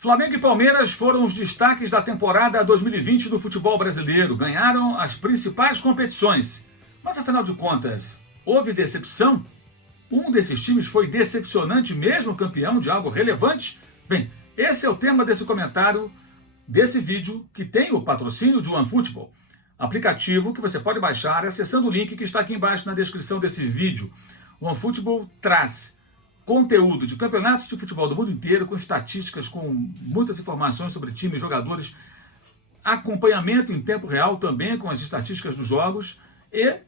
Flamengo e Palmeiras foram os destaques da temporada 2020 do futebol brasileiro. Ganharam as principais competições. Mas, afinal de contas, houve decepção? Um desses times foi decepcionante mesmo campeão de algo relevante? Bem, esse é o tema desse comentário, desse vídeo, que tem o patrocínio de OneFootball. Aplicativo que você pode baixar acessando o link que está aqui embaixo na descrição desse vídeo. O OneFootball traz conteúdo de campeonatos de futebol do mundo inteiro, com estatísticas, com muitas informações sobre times, jogadores, acompanhamento em tempo real também com as estatísticas dos jogos e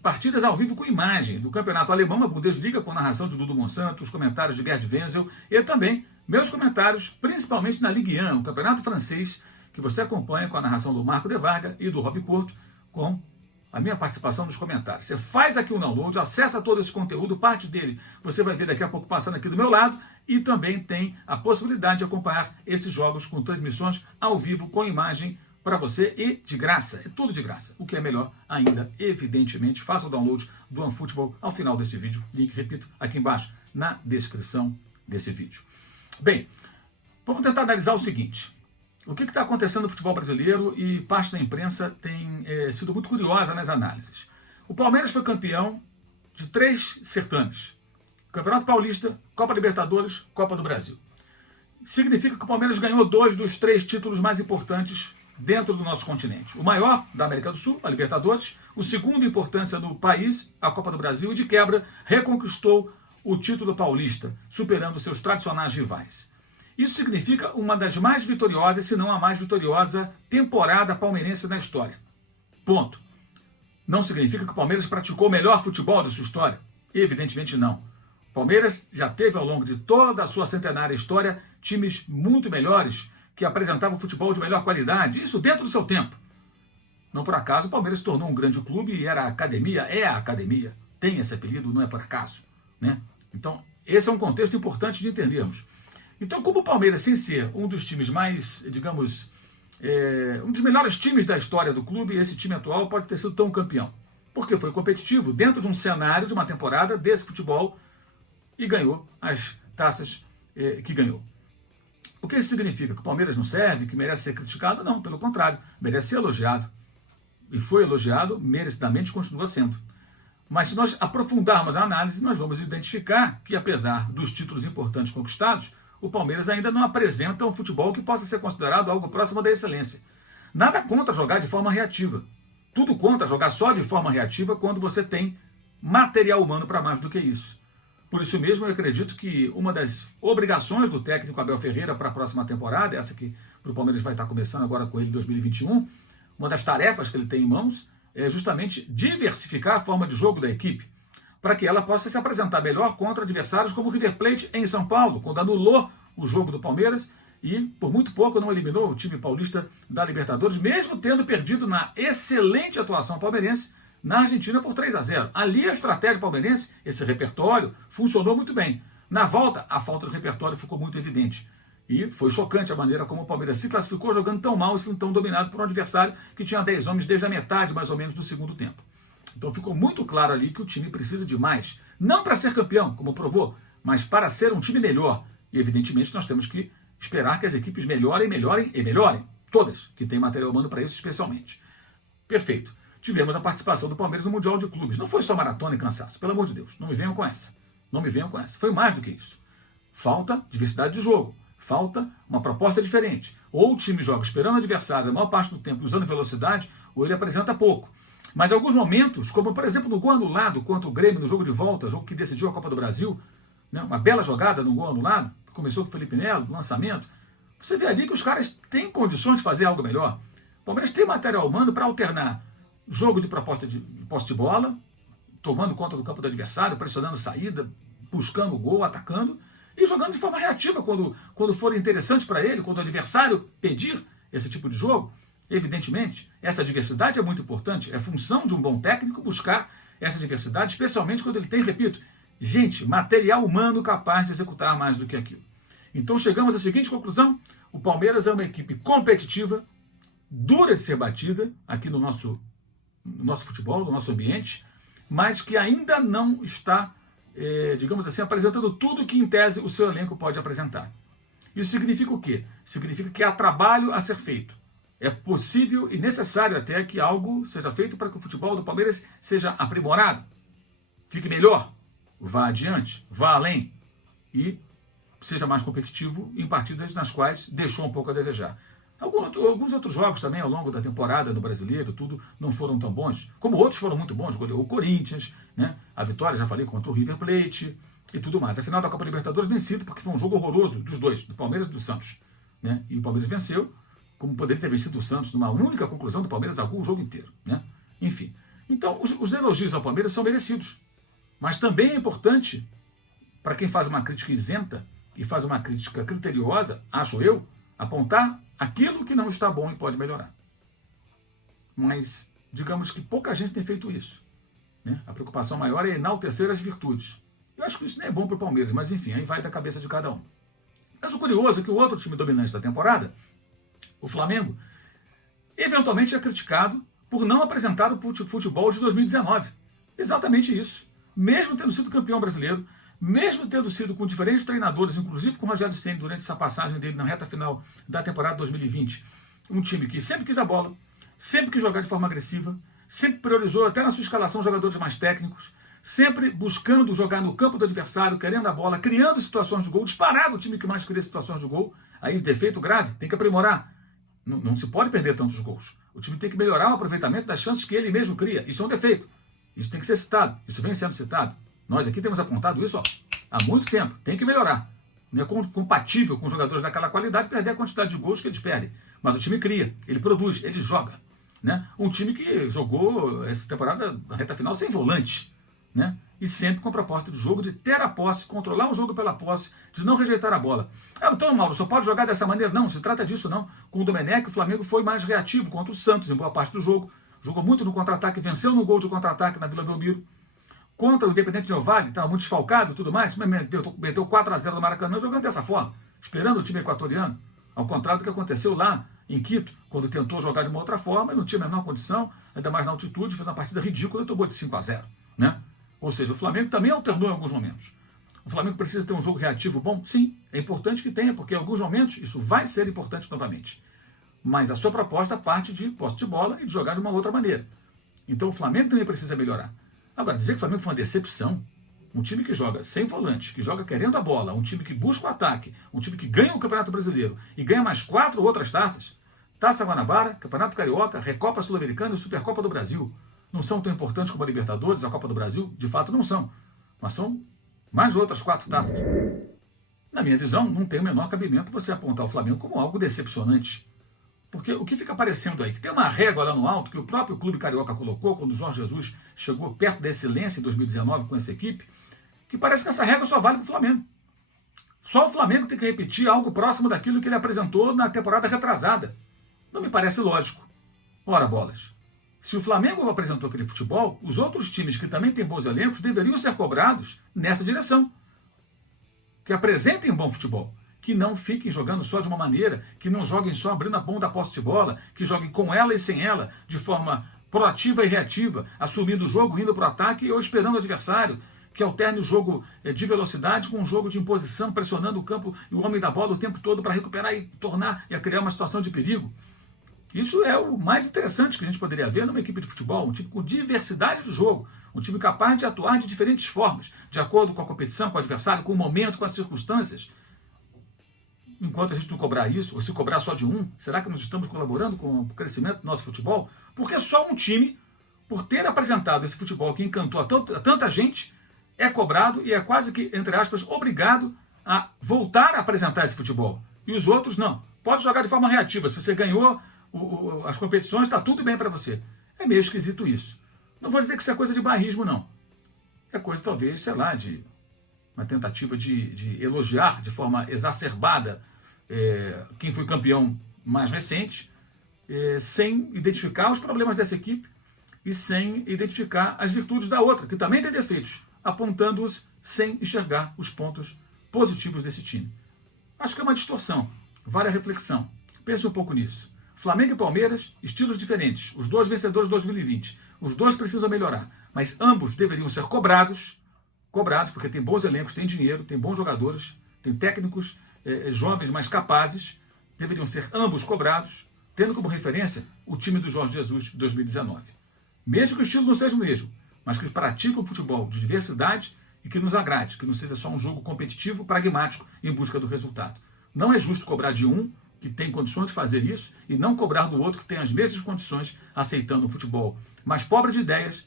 partidas ao vivo com imagem do campeonato alemão, a Bundesliga, com narração de Dudu Monsanto, os comentários de Gerd Wenzel e também meus comentários, principalmente na Ligue 1, o campeonato francês, que você acompanha com a narração do Marco de Varga e do Rob Porto, com a minha participação nos comentários. Você faz aqui o download, acessa todo esse conteúdo, parte dele você vai ver daqui a pouco passando aqui do meu lado, e também tem a possibilidade de acompanhar esses jogos com transmissões ao vivo, com imagem para você e de graça. É tudo de graça. O que é melhor ainda, evidentemente, faça o download do OneFootball ao final desse vídeo. Link, repito, aqui embaixo na descrição desse vídeo. Bem, vamos tentar analisar o seguinte. O que está acontecendo no futebol brasileiro, e parte da imprensa tem sido muito curiosa nas análises. O Palmeiras foi campeão de 3 certames: Campeonato Paulista, Copa Libertadores, Copa do Brasil. Significa que o Palmeiras ganhou 2 dos 3 títulos mais importantes dentro do nosso continente. O maior da América do Sul, a Libertadores, o segundo em importância no país, a Copa do Brasil, e de quebra reconquistou o título paulista, superando seus tradicionais rivais. Isso significa uma das mais vitoriosas, se não a mais vitoriosa, temporada palmeirense na história. Ponto. Não significa que o Palmeiras praticou o melhor futebol da sua história? Evidentemente não. O Palmeiras já teve, ao longo de toda a sua centenária história, times muito melhores, que apresentavam futebol de melhor qualidade, isso dentro do seu tempo. Não por acaso o Palmeiras se tornou um grande clube e era a academia, tem esse apelido, não é por acaso, né? Então, esse é um contexto importante de entendermos. Então, como o Palmeiras, sem ser um dos times mais, digamos, um dos melhores times da história do clube, esse time atual pode ter sido tão campeão? Porque foi competitivo dentro de um cenário de uma temporada desse futebol e ganhou as taças que ganhou. O que isso significa? Que o Palmeiras não serve, que merece ser criticado? Não, pelo contrário, merece ser elogiado. E foi elogiado, merecidamente continua sendo. Mas se nós aprofundarmos a análise, nós vamos identificar que, apesar dos títulos importantes conquistados, o Palmeiras ainda não apresenta um futebol que possa ser considerado algo próximo da excelência. Nada contra jogar de forma reativa. Tudo contra jogar só de forma reativa quando você tem material humano para mais do que isso. Por isso mesmo, eu acredito que uma das obrigações do técnico Abel Ferreira para a próxima temporada, essa que para o Palmeiras vai estar começando agora com ele em 2021, uma das tarefas que ele tem em mãos é justamente diversificar a forma de jogo da equipe, para que ela possa se apresentar melhor contra adversários como o River Plate em São Paulo, quando anulou o jogo do Palmeiras e por muito pouco não eliminou o time paulista da Libertadores, mesmo tendo perdido na excelente atuação palmeirense na Argentina por 3-0. Ali a estratégia palmeirense, esse repertório, funcionou muito bem. Na volta, a falta de repertório ficou muito evidente. E foi chocante a maneira como o Palmeiras se classificou jogando tão mal e sendo tão dominado por um adversário que tinha 10 homens desde a metade, mais ou menos, do segundo tempo. Então ficou muito claro ali que o time precisa de mais. Não para ser campeão, como provou, mas para ser um time melhor. E evidentemente nós temos que esperar que as equipes melhorem. Todas, que têm material humano para isso especialmente. Perfeito. Tivemos a participação do Palmeiras no Mundial de Clubes. Não foi só maratona e cansaço, pelo amor de Deus. Não me venham com essa. Foi mais do que isso. Falta diversidade de jogo. Falta uma proposta diferente. Ou o time joga esperando o adversário a maior parte do tempo usando velocidade, ou ele apresenta pouco. Mas em alguns momentos, como por exemplo no gol anulado contra o Grêmio no jogo de volta, jogo que decidiu a Copa do Brasil, né, uma bela jogada no gol anulado, que começou com o Felipe Melo, no lançamento, você vê ali que os caras têm condições de fazer algo melhor. O Palmeiras tem material humano para alternar jogo de proposta de posse de bola, tomando conta do campo do adversário, pressionando saída, buscando o gol, atacando, e jogando de forma reativa quando for interessante para ele, quando o adversário pedir esse tipo de jogo. Evidentemente, essa diversidade é muito importante, é função de um bom técnico buscar essa diversidade, especialmente quando ele tem, repito, material humano capaz de executar mais do que aquilo. Então chegamos à seguinte conclusão: o Palmeiras é uma equipe competitiva, dura de ser batida aqui no nosso futebol, no nosso ambiente, mas que ainda não está, digamos assim, apresentando tudo que em tese o seu elenco pode apresentar. Isso significa o quê? Significa que há trabalho a ser feito. É possível e necessário até que algo seja feito para que o futebol do Palmeiras seja aprimorado, fique melhor, vá adiante, vá além e seja mais competitivo em partidas nas quais deixou um pouco a desejar. Alguns outros jogos também ao longo da temporada no Brasileiro, tudo não foram tão bons, como outros foram muito bons, o Corinthians, né? A vitória, já falei, contra o River Plate e tudo mais. A final da Copa Libertadores vencido porque foi um jogo horroroso dos dois, do Palmeiras e do Santos, né? E o Palmeiras venceu, como poderia ter vencido o Santos numa única conclusão do Palmeiras o jogo inteiro, né? Enfim, então os elogios ao Palmeiras são merecidos, mas também é importante para quem faz uma crítica isenta e faz uma crítica criteriosa, acho eu, apontar aquilo que não está bom e pode melhorar. Mas digamos que pouca gente tem feito isso, né? A preocupação maior é enaltecer as virtudes. Eu acho que isso não é bom para o Palmeiras, mas enfim, aí vai da cabeça de cada um. Mas o curioso é que o outro time dominante da temporada, o Flamengo, eventualmente é criticado por não apresentar o futebol de 2019. Exatamente isso. Mesmo tendo sido campeão brasileiro, mesmo tendo sido com diferentes treinadores, inclusive com o Rogério Ceni durante essa passagem dele na reta final da temporada 2020, um time que sempre quis a bola, sempre quis jogar de forma agressiva, sempre priorizou até na sua escalação jogadores mais técnicos, sempre buscando jogar no campo do adversário, querendo a bola, criando situações de gol, disparado o time que mais cria situações de gol, aí defeito grave, tem que aprimorar. Não se pode perder tantos gols. O time tem que melhorar o aproveitamento das chances que ele mesmo cria. Isso é um defeito. Isso tem que ser citado. Isso vem sendo citado. Nós aqui temos apontado isso há muito tempo. Tem que melhorar. Não é compatível com jogadores daquela qualidade perder a quantidade de gols que eles perdem. Mas o time cria, ele produz, ele joga, né? Um time que jogou essa temporada, na reta final, sem volante, né? E sempre com a proposta de jogo de ter a posse, controlar o jogo pela posse, de não rejeitar a bola. Então, Mauro, só pode jogar dessa maneira? Não, se trata disso não. Com o Domenech, o Flamengo foi mais reativo contra o Santos em boa parte do jogo. Jogou muito no contra-ataque, venceu no gol de contra-ataque na Vila Belmiro. Contra o Independente Del Valle, estava muito desfalcado e tudo mais, mas meteu 4-0 no Maracanã jogando dessa forma, esperando o time equatoriano. Ao contrário do que aconteceu lá em Quito, quando tentou jogar de uma outra forma e não tinha a menor condição, ainda mais na altitude, fez uma partida ridícula e tomou de 5-0, né? Ou seja, o Flamengo também alternou em alguns momentos. O Flamengo precisa ter um jogo reativo bom? Sim, é importante que tenha, porque em alguns momentos isso vai ser importante novamente. Mas a sua proposta parte de posse de bola e de jogar de uma outra maneira. Então o Flamengo também precisa melhorar. Agora, dizer que o Flamengo foi uma decepção, um time que joga sem volante, que joga querendo a bola, um time que busca o ataque, um time que ganha o Campeonato Brasileiro e ganha mais 4 outras taças, Taça Guanabara, Campeonato Carioca, Recopa Sul-Americana e Supercopa do Brasil, não são tão importantes como a Libertadores, a Copa do Brasil? De fato não são, mas são mais outras 4 taças. Na minha visão, não tem o menor cabimento você apontar o Flamengo como algo decepcionante. Porque o que fica aparecendo aí, que tem uma régua lá no alto, que o próprio Clube Carioca colocou, quando o Jorge Jesus chegou perto da excelência em 2019 com essa equipe, que parece que essa régua só vale para o Flamengo. Só o Flamengo tem que repetir algo próximo daquilo que ele apresentou na temporada retrasada. Não me parece lógico. Ora, bolas. Se o Flamengo apresentou aquele futebol, os outros times que também têm bons elencos deveriam ser cobrados nessa direção. Que apresentem um bom futebol. Que não fiquem jogando só de uma maneira, que não joguem só abrindo a mão da posse de bola, que joguem com ela e sem ela, de forma proativa e reativa, assumindo o jogo, indo para o ataque ou esperando o adversário, que alterne o jogo de velocidade com um jogo de imposição, pressionando o campo e o homem da bola o tempo todo para recuperar e tornar e a criar uma situação de perigo. Isso é o mais interessante que a gente poderia ver numa equipe de futebol, um time com diversidade de jogo, um time capaz de atuar de diferentes formas, de acordo com a competição, com o adversário, com o momento, com as circunstâncias. Enquanto a gente não cobrar isso, ou se cobrar só de um, será que nós estamos colaborando com o crescimento do nosso futebol? Porque só um time, por ter apresentado esse futebol que encantou a tanta gente, é cobrado e é quase que, entre aspas, obrigado a voltar a apresentar esse futebol. E os outros não. Pode jogar de forma reativa. Se você ganhou as competições, está tudo bem para você. É meio esquisito isso. Não vou dizer que isso é coisa de bairrismo, não. É coisa, talvez, sei lá, de uma tentativa de elogiar de forma exacerbada quem foi campeão mais recente, sem identificar os problemas dessa equipe e sem identificar as virtudes da outra, que também tem defeitos, apontando-os sem enxergar os pontos positivos desse time. Acho que é uma distorção. Vale a reflexão. Pense um pouco nisso. Flamengo e Palmeiras, estilos diferentes. Os dois vencedores de 2020. Os dois precisam melhorar. Mas ambos deveriam ser cobrados, porque tem bons elencos, tem dinheiro, tem bons jogadores, tem técnicos jovens mais capazes, deveriam ser ambos cobrados, tendo como referência o time do Jorge Jesus de 2019. Mesmo que o estilo não seja o mesmo, mas que pratica um futebol de diversidade e que nos agrade, que não seja só um jogo competitivo, pragmático, em busca do resultado. Não é justo cobrar de um que tem condições de fazer isso e não cobrar do outro que tem as mesmas condições, aceitando um futebol mais pobre de ideias,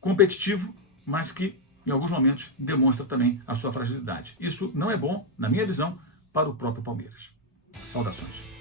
competitivo, mas que em alguns momentos demonstra também a sua fragilidade. Isso não é bom, na minha visão, para o próprio Palmeiras. Saudações.